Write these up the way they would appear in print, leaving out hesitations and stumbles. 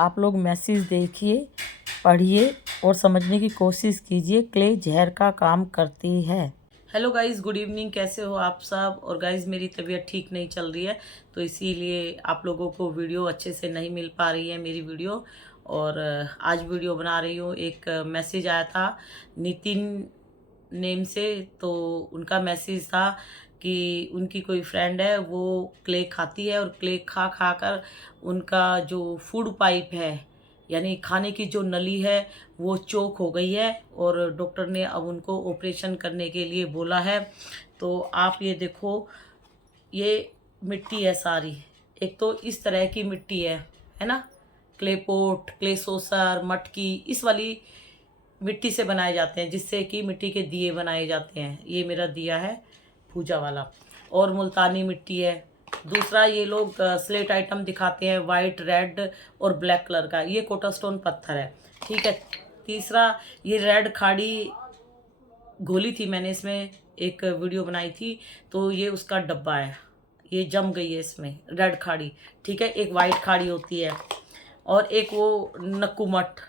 आप लोग मैसेज देखिए, पढ़िए और समझने की कोशिश कीजिए। क्ले जहर का काम करती है। Hello guys, good evening. कैसे हो आप सब? और गाइज़, मेरी तबीयत ठीक नहीं चल रही है, तो इसीलिए आप लोगों को वीडियो अच्छे से नहीं मिल पा रही है मेरी वीडियो। और आज वीडियो बना रही हूँ। एक मैसेज आया था नितिन नेम से, तो उनका मैसेज था कि उनकी कोई फ्रेंड है, वो क्ले खाती है और क्ले खा खा कर उनका जो फूड पाइप है, यानी खाने की जो नली है, वो चोक हो गई है और डॉक्टर ने अब उनको ऑपरेशन करने के लिए बोला है। तो आप ये देखो, ये मिट्टी है सारी। एक तो इस तरह की मिट्टी है ना। क्ले पोट, क्ले सोसर, मटकी, इस वाली मिट्टी से बनाए जाते हैं, जिससे कि मिट्टी के दिए बनाए जाते हैं। ये मेरा दिया है पूजा वाला। और मुल्तानी मिट्टी है। दूसरा, ये लोग स्लेट आइटम दिखाते हैं, वाइट, रेड और ब्लैक कलर का। ये कोटास्टोन पत्थर है, ठीक है। तीसरा, ये रेड खाड़ी घोली थी मैंने, इसमें एक वीडियो बनाई थी, तो ये उसका डब्बा है। ये जम गई है इसमें रेड खाड़ी, ठीक है। एक वाइट खाड़ी होती है और एक वो नक्कूमठ।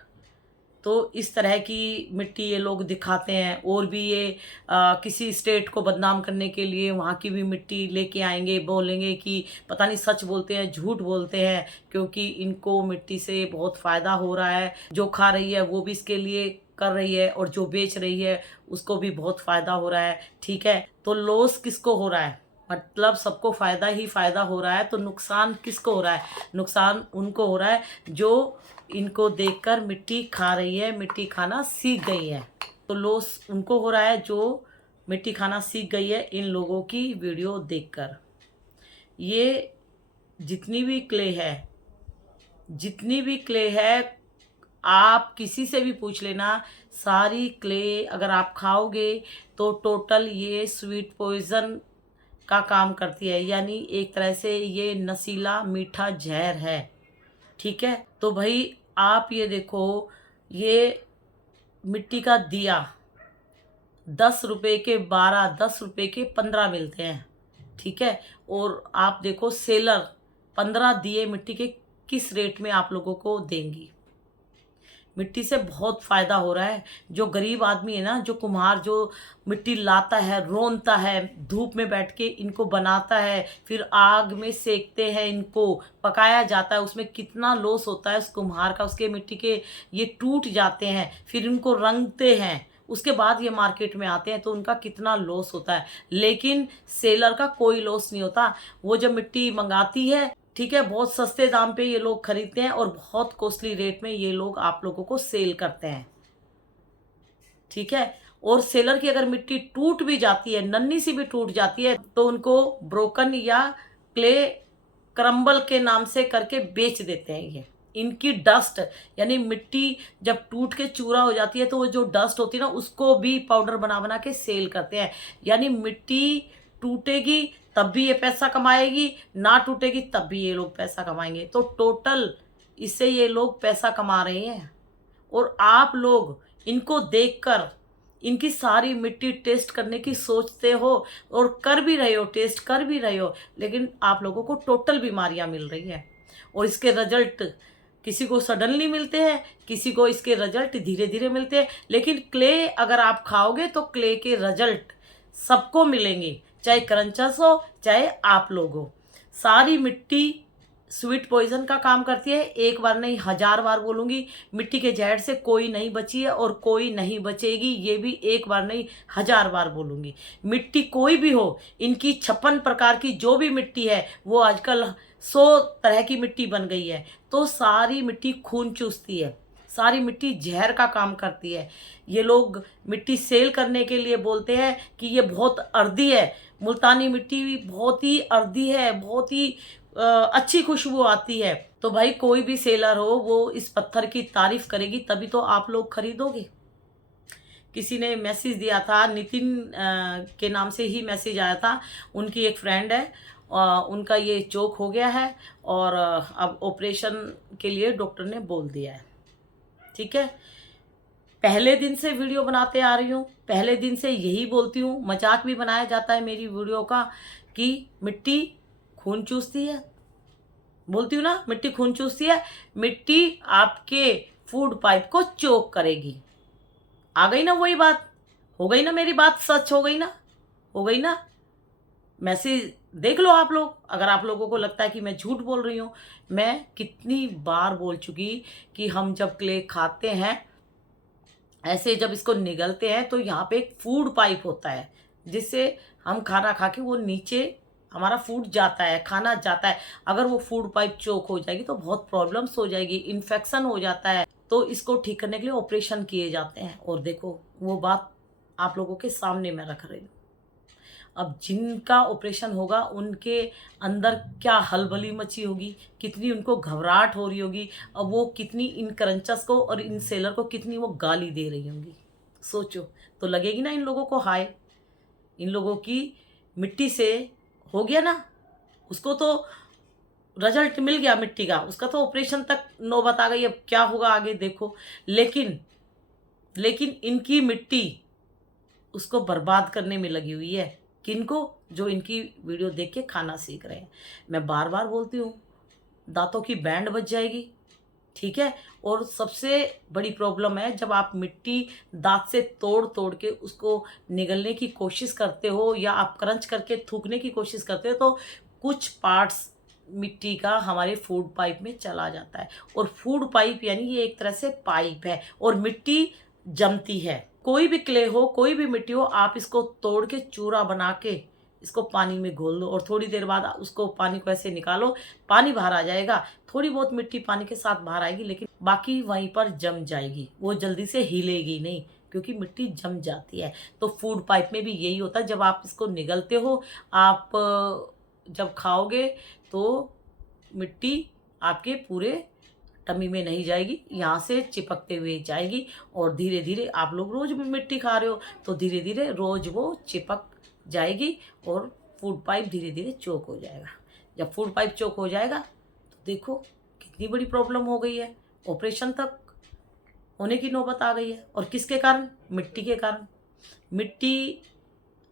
तो इस तरह की मिट्टी ये लोग दिखाते हैं। और भी ये किसी स्टेट को बदनाम करने के लिए वहाँ की भी मिट्टी लेके आएंगे, बोलेंगे कि पता नहीं सच बोलते हैं झूठ बोलते हैं, क्योंकि इनको मिट्टी से बहुत फ़ायदा हो रहा है। जो खा रही है वो भी इसके लिए कर रही है और जो बेच रही है उसको भी बहुत फ़ायदा हो रहा है, ठीक है। तो लॉस किसको हो रहा है? मतलब सबको फ़ायदा ही फ़ायदा हो रहा है, तो नुकसान किसको हो रहा है? नुकसान उनको हो रहा है जो इनको देखकर मिट्टी खा रही है, मिट्टी खाना सीख गई है। तो लॉस उनको हो रहा है जो मिट्टी खाना सीख गई है इन लोगों की वीडियो देखकर। ये जितनी भी क्ले है, जितनी भी क्ले है, आप किसी से भी पूछ लेना, सारी क्ले अगर आप खाओगे तो टोटल ये स्वीट पॉइजन का काम करती है। यानी एक तरह से ये नशीला मीठा जहर है, ठीक है। तो भाई आप ये देखो, ये मिट्टी का दिया 10 रुपए के 12, 10 रुपए के 15 मिलते हैं, ठीक है। और आप देखो सेलर 15 दिए मिट्टी के किस रेट में आप लोगों को देंगी। मिट्टी से बहुत फ़ायदा हो रहा है। जो गरीब आदमी है ना, जो कुम्हार जो मिट्टी लाता है, रोनता है, धूप में बैठ के इनको बनाता है, फिर आग में सेकते हैं, इनको पकाया जाता है, उसमें कितना लॉस होता है उस कुम्हार का। उसके मिट्टी के ये टूट जाते हैं, फिर इनको रंगते हैं, उसके बाद ये मार्केट में आते हैं, तो उनका कितना लॉस होता है। लेकिन सेलर का कोई लॉस नहीं होता। वो जब मिट्टी मंगाती है, ठीक है, बहुत सस्ते दाम पे ये लोग खरीदते हैं और बहुत कॉस्टली रेट में ये लोग आप लोगों को सेल करते हैं, ठीक है। और सेलर की अगर मिट्टी टूट भी जाती है, नन्ही सी भी टूट जाती है, तो उनको ब्रोकन या क्ले क्रम्बल के नाम से करके बेच देते हैं। ये इनकी डस्ट, यानी मिट्टी जब टूट के चूरा हो जाती है, तो वो जो डस्ट होती है ना, उसको भी पाउडर बना बना के सेल करते हैं। यानी मिट्टी टूटेगी तब भी ये पैसा कमाएगी, ना टूटेगी तब भी ये लोग पैसा कमाएंगे। तो टोटल इससे ये लोग पैसा कमा रहे हैं। और आप लोग इनको देखकर इनकी सारी मिट्टी टेस्ट करने की सोचते हो और कर भी रहे हो, टेस्ट कर भी रहे हो, लेकिन आप लोगों को टोटल बीमारियां मिल रही है। और इसके रिजल्ट किसी को सडनली मिलते हैं, किसी को इसके रिजल्ट धीरे धीरे मिलते हैं। लेकिन क्ले अगर आप खाओगे तो क्ले के रिजल्ट सबको मिलेंगे, चाहे क्रंचस हो चाहे आप लोग हो। सारी मिट्टी स्वीट पॉइजन का काम करती है। एक बार नहीं, 1000 बार बोलूंगी, मिट्टी के जहर से कोई नहीं बची है और कोई नहीं बचेगी। ये भी एक बार नहीं, 1000 बार बोलूंगी। मिट्टी कोई भी हो, इनकी 56 प्रकार की जो भी मिट्टी है, वो आजकल 100 तरह की मिट्टी बन गई है। तो सारी मिट्टी खून चूसती है, सारी मिट्टी जहर का काम करती है। ये लोग मिट्टी सेल करने के लिए बोलते हैं कि ये बहुत अर्दी है। मुल्तानी मिट्टी भी बहुत ही अर्दी है, बहुत ही अच्छी खुशबू आती है। तो भाई कोई भी सेलर हो, वो इस पत्थर की तारीफ करेगी, तभी तो आप लोग खरीदोगे। किसी ने मैसेज दिया था, नितिन के नाम से ही मैसेज आया था। उनकी एक फ्रेंड है, उनका ये चोक हो गया है और अब ऑपरेशन के लिए डॉक्टर ने बोल दिया है, ठीक है। पहले दिन से वीडियो बनाते आ रही हूँ, पहले दिन से यही बोलती हूँ। मजाक भी बनाया जाता है मेरी वीडियो का कि मिट्टी खून चूसती है, बोलती हूँ ना, मिट्टी खून चूसती है, मिट्टी आपके फूड पाइप को चोक करेगी। आ गई ना वही बात, हो गई ना मेरी बात, सच हो गई ना, हो गई ना। मैसेज देख लो आप लोग, अगर आप लोगों को लगता है कि मैं झूठ बोल रही हूँ। मैं कितनी बार बोल चुकी कि हम जब क्ले खाते हैं, ऐसे जब इसको निगलते हैं तो यहाँ पे एक फूड पाइप होता है, जिससे हम खाना खा के वो नीचे हमारा फूड जाता है, खाना जाता है। अगर वो फूड पाइप चोक हो जाएगी तो बहुत प्रॉब्लम्स हो जाएगी, इन्फेक्शन हो जाता है। तो इसको ठीक करने के लिए ऑपरेशन किए जाते हैं। और देखो वो बात आप लोगों के सामने मैं रख रही हूँ। अब जिनका ऑपरेशन होगा उनके अंदर क्या हलबली मची होगी, कितनी उनको घबराहट हो रही होगी। अब वो कितनी इन क्रंचर्स को और इन सेलर को कितनी वो गाली दे रही होंगी, सोचो। तो लगेगी ना इन लोगों को हाय, इन लोगों की मिट्टी से हो गया ना, उसको तो रिजल्ट मिल गया मिट्टी का, उसका तो ऑपरेशन तक नौबत आ गई। अब क्या होगा आगे देखो। लेकिन लेकिन इनकी मिट्टी उसको बर्बाद करने में लगी हुई है। किनको? जो इनकी वीडियो देख के खाना सीख रहे हैं। मैं बार बार बोलती हूँ, दांतों की बैंड बच जाएगी, ठीक है। और सबसे बड़ी प्रॉब्लम है जब आप मिट्टी दांत से तोड़ तोड़ के उसको निगलने की कोशिश करते हो, या आप क्रंच करके थूकने की कोशिश करते हो, तो कुछ पार्ट्स मिट्टी का हमारे फूड पाइप में चला जाता है। और फूड पाइप यानी ये एक तरह से पाइप है, और मिट्टी जमती है। कोई भी क्ले हो, कोई भी मिट्टी हो, आप इसको तोड़ के चूरा बना के इसको पानी में घोल दो, और थोड़ी देर बाद उसको पानी को ऐसे निकालो, पानी बाहर आ जाएगा। थोड़ी बहुत मिट्टी पानी के साथ बाहर आएगी, लेकिन बाकी वहीं पर जम जाएगी, वो जल्दी से हिलेगी नहीं, क्योंकि मिट्टी जम जाती है। तो फूड पाइप में भी यही होता है। जब आप इसको निगलते हो, आप जब खाओगे तो मिट्टी आपके पूरे टमी में नहीं जाएगी, यहाँ से चिपकते हुए जाएगी। और धीरे धीरे आप लोग रोज मिट्टी खा रहे हो, तो धीरे धीरे रोज वो चिपक जाएगी, और फूड पाइप धीरे धीरे चोक हो जाएगा। जब फूड पाइप चोक हो जाएगा तो देखो कितनी बड़ी प्रॉब्लम हो गई है, ऑपरेशन तक होने की नौबत आ गई है। और किसके कारण? मिट्टी के कारण। मिट्टी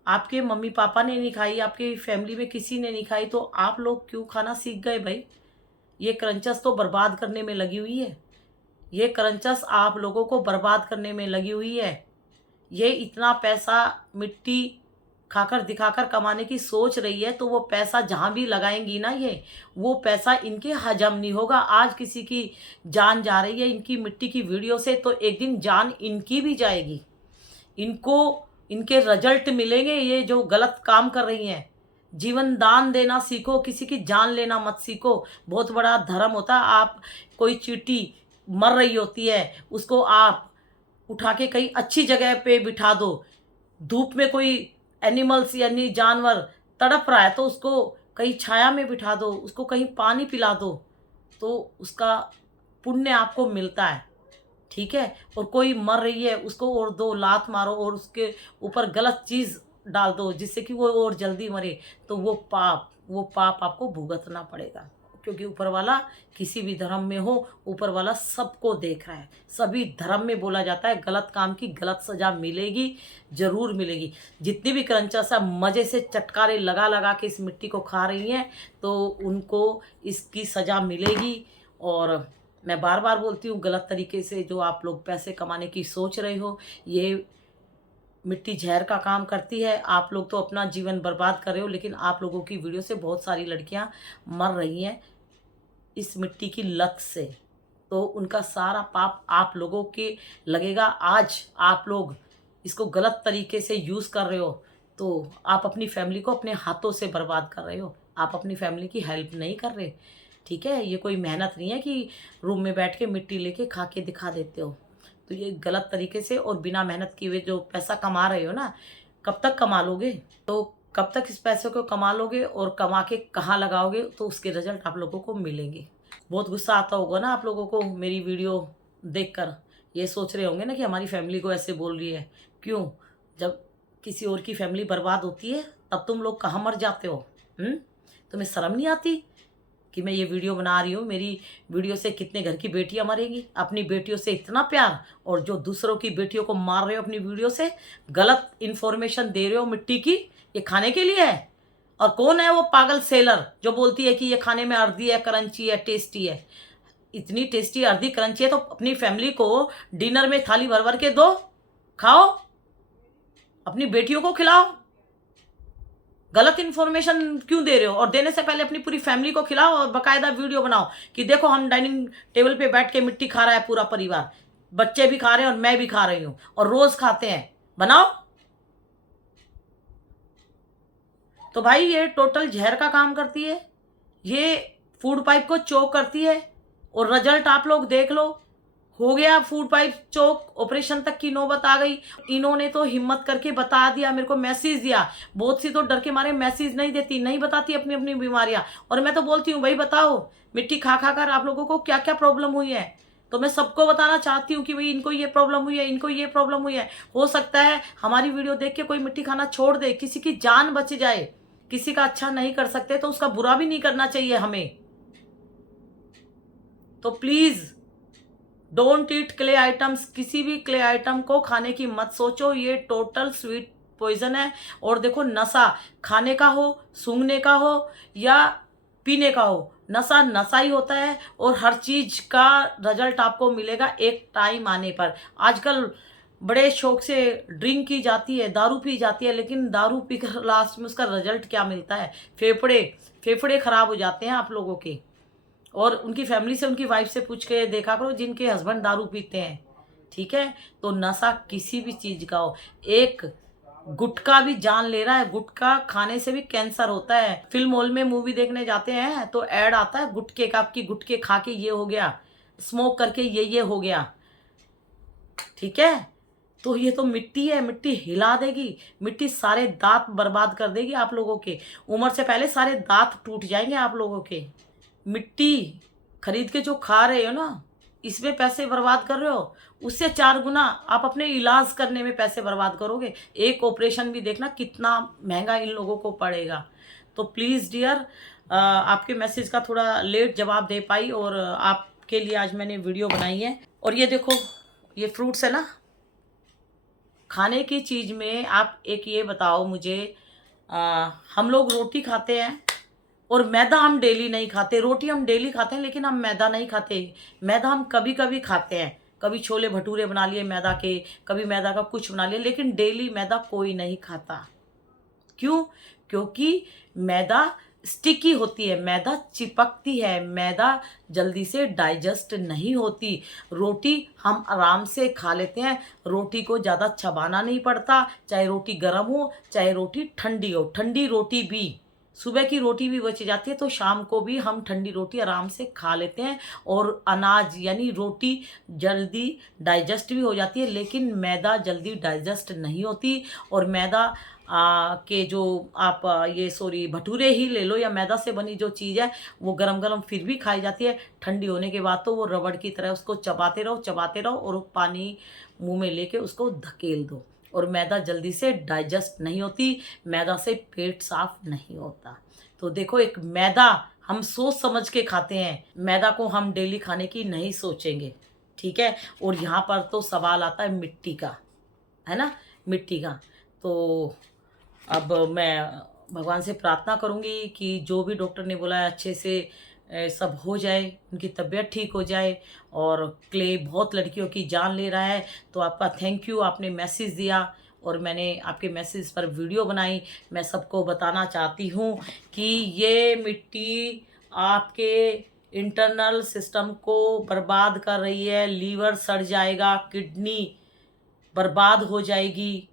आपके मम्मी पापा ने नहीं खाई, आपके फैमिली में किसी ने नहीं खाई, तो आप लोग क्यों खाना सीख गए भाई? ये क्रंचस तो बर्बाद करने में लगी हुई है, ये क्रंचस आप लोगों को बर्बाद करने में लगी हुई है। ये इतना पैसा मिट्टी खाकर दिखाकर कमाने की सोच रही है, तो वो पैसा जहाँ भी लगाएंगी ना, ये वो पैसा इनके हजम नहीं होगा। आज किसी की जान जा रही है इनकी मिट्टी की वीडियो से, तो एक दिन जान इनकी भी जाएगी। इनको इनके रिजल्ट मिलेंगे, ये जो गलत काम कर रही हैं। जीवन दान देना सीखो, किसी की जान लेना मत सीखो। बहुत बड़ा धर्म होता है। आप कोई चींटी मर रही होती है, उसको आप उठा के कहीं अच्छी जगह पे बिठा दो। धूप में कोई एनिमल्स यानी जानवर तड़प रहा है, तो उसको कहीं छाया में बिठा दो, उसको कहीं पानी पिला दो, तो उसका पुण्य आपको मिलता है, ठीक है। और कोई मर रही है, उसको और दो लात मारो और उसके ऊपर गलत चीज़ डाल दो, जिससे कि वो और जल्दी मरे, तो वो पाप आपको भुगतना पड़ेगा। क्योंकि ऊपर वाला किसी भी धर्म में हो, ऊपर वाला सबको देख रहा है। सभी धर्म में बोला जाता है गलत काम की गलत सजा मिलेगी, जरूर मिलेगी। जितनी भी क्रंचस मज़े से चटकारे लगा लगा के इस मिट्टी को खा रही हैं, तो उनको इसकी सज़ा मिलेगी। और मैं बार बार बोलती हूँ, गलत तरीके से जो आप लोग पैसे कमाने की सोच रहे हो, ये मिट्टी जहर का काम करती है। आप लोग तो अपना जीवन बर्बाद कर रहे हो, लेकिन आप लोगों की वीडियो से बहुत सारी लड़कियां मर रही हैं इस मिट्टी की लत से। तो उनका सारा पाप आप लोगों के लगेगा। आज आप लोग इसको गलत तरीके से यूज़ कर रहे हो, तो आप अपनी फैमिली को अपने हाथों से बर्बाद कर रहे हो। आप अपनी फैमिली की हेल्प नहीं कर रहे, ठीक है। ये कोई मेहनत नहीं है कि रूम में बैठ के मिट्टी लेके खा के दिखा देते हो। तो ये गलत तरीके से और बिना मेहनत किए हुए जो पैसा कमा रहे हो ना, कब तक कमा लोगे? तो कब तक इस पैसे को कमा लोगे और कमा के कहाँ लगाओगे? तो उसके रिजल्ट आप लोगों को मिलेंगे। बहुत गुस्सा आता होगा ना आप लोगों को मेरी वीडियो देखकर। ये सोच रहे होंगे ना कि हमारी फैमिली को ऐसे बोल रही है। क्यों? जब किसी और की फैमिली बर्बाद होती है, तब तुम लोग कहाँ मर जाते हो? तुम्हें शर्म नहीं आती कि मैं ये वीडियो बना रही हूँ? मेरी वीडियो से कितने घर की बेटियां मरेंगी। अपनी बेटियों से इतना प्यार, और जो दूसरों की बेटियों को मार रहे हो अपनी वीडियो से, गलत इन्फॉर्मेशन दे रहे हो मिट्टी की, ये खाने के लिए है। और कौन है वो पागल सेलर जो बोलती है कि ये खाने में अर्दी है, क्रंची है, टेस्टी है। इतनी टेस्टी अर्दी क्रंची है तो अपनी फैमिली को डिनर में थाली भर भर के दो, खाओ, अपनी बेटियों को खिलाओ। गलत इन्फॉर्मेशन क्यों दे रहे हो? और देने से पहले अपनी पूरी फैमिली को खिलाओ और बकायदा वीडियो बनाओ कि देखो हम डाइनिंग टेबल पे बैठ के मिट्टी खा रहा है पूरा परिवार, बच्चे भी खा रहे हैं और मैं भी खा रही हूं और रोज खाते हैं। बनाओ। तो भाई ये टोटल जहर का काम करती है, ये फूड पाइप को चोक करती है। और रिजल्ट आप लोग देख लो, हो गया फूड पाइप चोक, ऑपरेशन तक की नौबत आ गई। इन्होंने तो हिम्मत करके बता दिया, मेरे को मैसेज दिया। बहुत सी तो डर के मारे मैसेज नहीं देती, नहीं बताती अपनी अपनी बीमारियां। और मैं तो बोलती हूँ भाई बताओ मिट्टी खा खा कर आप लोगों को क्या क्या प्रॉब्लम हुई है। तो मैं सबको बताना चाहती हूँ कि भाई इनको ये प्रॉब्लम हुई है, इनको ये प्रॉब्लम हुई है। हो सकता है हमारी वीडियो देख के कोई मिट्टी खाना छोड़ दे, किसी की जान बच जाए। किसी का अच्छा नहीं कर सकते तो उसका बुरा भी नहीं करना चाहिए हमें। तो please don't eat clay items. किसी भी क्ले आइटम को खाने की मत सोचो, ये टोटल स्वीट पॉइजन है। और देखो नशा खाने का हो, सूंघने का हो या पीने का हो, नशा नशा ही होता है। और हर चीज का रिजल्ट आपको मिलेगा एक टाइम आने पर। आजकल बड़े शौक से ड्रिंक की जाती है, दारू पी जाती है, लेकिन दारू पीकर लास्ट में उसका रिजल्ट क्या मिलता है? फेफड़े फेफड़े खराब हो जाते हैं आप लोगों के। और उनकी फैमिली से, उनकी वाइफ से पूछ के देखा करो जिनके हस्बैंड दारू पीते हैं। ठीक है, तो नशा किसी भी चीज का हो, एक गुटखा भी जान ले रहा है। गुटखा खाने से भी कैंसर होता है। फिल्म हॉल में मूवी देखने जाते हैं तो ऐड आता है गुटखे का, आपकी गुटखे खा के ये हो गया, स्मोक करके ये हो गया। ठीक है, तो ये तो मिट्टी है, मिट्टी हिला देगी, मिट्टी सारे दांत बर्बाद कर देगी आप लोगों के। उम्र से पहले सारे दांत टूट जाएंगे आप लोगों के। मिट्टी खरीद के जो खा रहे हो ना, इसमें पैसे बर्बाद कर रहे हो, उससे 4 गुना आप अपने इलाज करने में पैसे बर्बाद करोगे। एक ऑपरेशन भी देखना कितना महंगा इन लोगों को पड़ेगा। तो प्लीज़ डियर, आपके मैसेज का थोड़ा लेट जवाब दे पाई और आपके लिए आज मैंने वीडियो बनाई है। और ये देखो, ये फ्रूट्स है ना, खाने की चीज़ में आप एक ये बताओ मुझे, हम लोग रोटी खाते हैं और मैदा हम डेली नहीं खाते। रोटी हम डेली खाते हैं लेकिन हम मैदा नहीं खाते। मैदा हम कभी कभी खाते हैं, कभी छोले भटूरे बना लिए मैदा के, कभी मैदा का कुछ बना लिया, लेकिन डेली मैदा कोई नहीं खाता। क्यों? क्योंकि मैदा स्टिकी होती है, मैदा चिपकती है, मैदा जल्दी से डाइजेस्ट नहीं होती। रोटी हम आराम से खा लेते हैं, रोटी को ज़्यादा चबाना नहीं पड़ता, चाहे रोटी गर्म हो चाहे रोटी ठंडी हो। ठंडी रोटी भी, सुबह की रोटी भी बच जाती है तो शाम को भी हम ठंडी रोटी आराम से खा लेते हैं। और अनाज यानी रोटी जल्दी डाइजेस्ट भी हो जाती है, लेकिन मैदा जल्दी डाइजेस्ट नहीं होती। और मैदा के जो आप ये सॉरी भटूरे ही ले लो या मैदा से बनी जो चीज़ है, वो गरम गरम फिर भी खाई जाती है। ठंडी होने के बाद तो वो रबड़ की तरह उसको चबाते रहो और पानी मुंह में लेके उसको धकेल दो। और मैदा जल्दी से डाइजेस्ट नहीं होती, मैदा से पेट साफ नहीं होता। तो देखो, एक मैदा हम सोच समझ के खाते हैं, मैदा को हम डेली खाने की नहीं सोचेंगे। ठीक है, और यहाँ पर तो सवाल आता है मिट्टी का, है ना, मिट्टी का। तो अब मैं भगवान से प्रार्थना करूँगी कि जो भी डॉक्टर ने बोला है अच्छे से सब हो जाए, उनकी तबीयत ठीक हो जाए। और क्ले बहुत लड़कियों की जान ले रहा है, तो आपका थैंक यू, आपने मैसेज दिया और मैंने आपके मैसेज पर वीडियो बनाई। मैं सबको बताना चाहती हूँ कि ये मिट्टी आपके इंटरनल सिस्टम को बर्बाद कर रही है। लीवर सड़ जाएगा, किडनी बर्बाद हो जाएगी।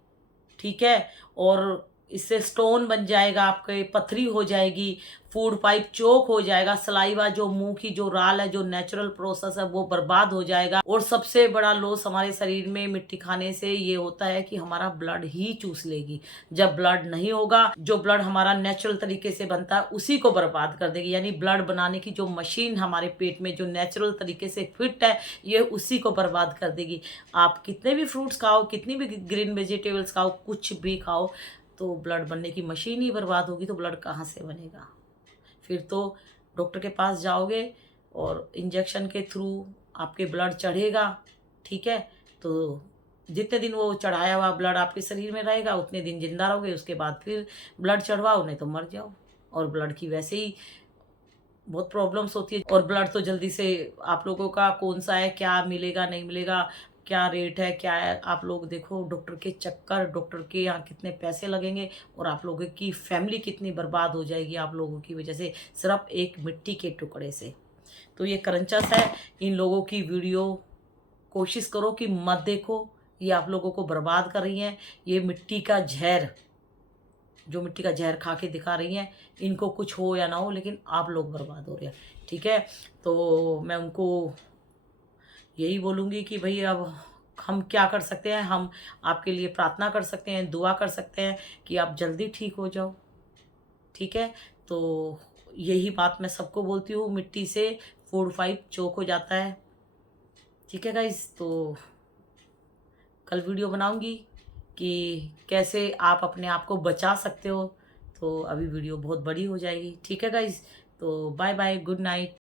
ठीक है, और इससे स्टोन बन जाएगा, आपके पथरी हो जाएगी, फूड पाइप चोक हो जाएगा, सलाइवा जो मुंह की जो राल है, जो नेचुरल प्रोसेस है, वो बर्बाद हो जाएगा। और सबसे बड़ा लॉस हमारे शरीर में मिट्टी खाने से ये होता है कि हमारा ब्लड ही चूस लेगी। जब ब्लड नहीं होगा, जो ब्लड हमारा नेचुरल तरीके से बनता है उसी को बर्बाद कर देगी। यानी ब्लड बनाने की जो मशीन हमारे पेट में जो नेचुरल तरीके से फिट है, ये उसी को बर्बाद कर देगी। आप कितने भी फ्रूट्स खाओ, कितनी भी ग्रीन वेजिटेबल्स खाओ, कुछ भी खाओ, तो ब्लड बनने की मशीन ही बर्बाद होगी तो ब्लड कहाँ से बनेगा? फिर तो डॉक्टर के पास जाओगे और इंजेक्शन के थ्रू आपके ब्लड चढ़ेगा। ठीक है, तो जितने दिन वो चढ़ाया हुआ ब्लड आपके शरीर में रहेगा उतने दिन जिंदा रहोगे, उसके बाद फिर ब्लड चढ़वाओ, नहीं तो मर जाओ। और ब्लड की वैसे ही बहुत प्रॉब्लम्स होती है, और ब्लड तो जल्दी से आप लोगों का कौन सा है, क्या मिलेगा नहीं मिलेगा, क्या रेट है क्या है, आप लोग देखो डॉक्टर के चक्कर, डॉक्टर के यहाँ कितने पैसे लगेंगे, और आप लोगों की फैमिली कितनी बर्बाद हो जाएगी आप लोगों की वजह से, सिर्फ एक मिट्टी के टुकड़े से। तो ये करंचस है, इन लोगों की वीडियो कोशिश करो कि मत देखो, ये आप लोगों को बर्बाद कर रही हैं। ये मिट्टी का जहर, जो मिट्टी का जहर खा के दिखा रही हैं, इनको कुछ हो या ना हो लेकिन आप लोग बर्बाद हो रहे हैं। ठीक है, तो मैं उनको यही बोलूँगी कि भाई अब हम क्या कर सकते हैं, हम आपके लिए प्रार्थना कर सकते हैं, दुआ कर सकते हैं कि आप जल्दी ठीक हो जाओ। ठीक है, तो यही बात मैं सबको बोलती हूँ, मिट्टी से फूड पाइप चोक हो जाता है। ठीक है गाइस, तो कल वीडियो बनाऊंगी कि कैसे आप अपने आप को बचा सकते हो। तो अभी वीडियो बहुत बड़ी हो जाएगी। ठीक है गाइस, तो बाय बाय, गुड नाइट।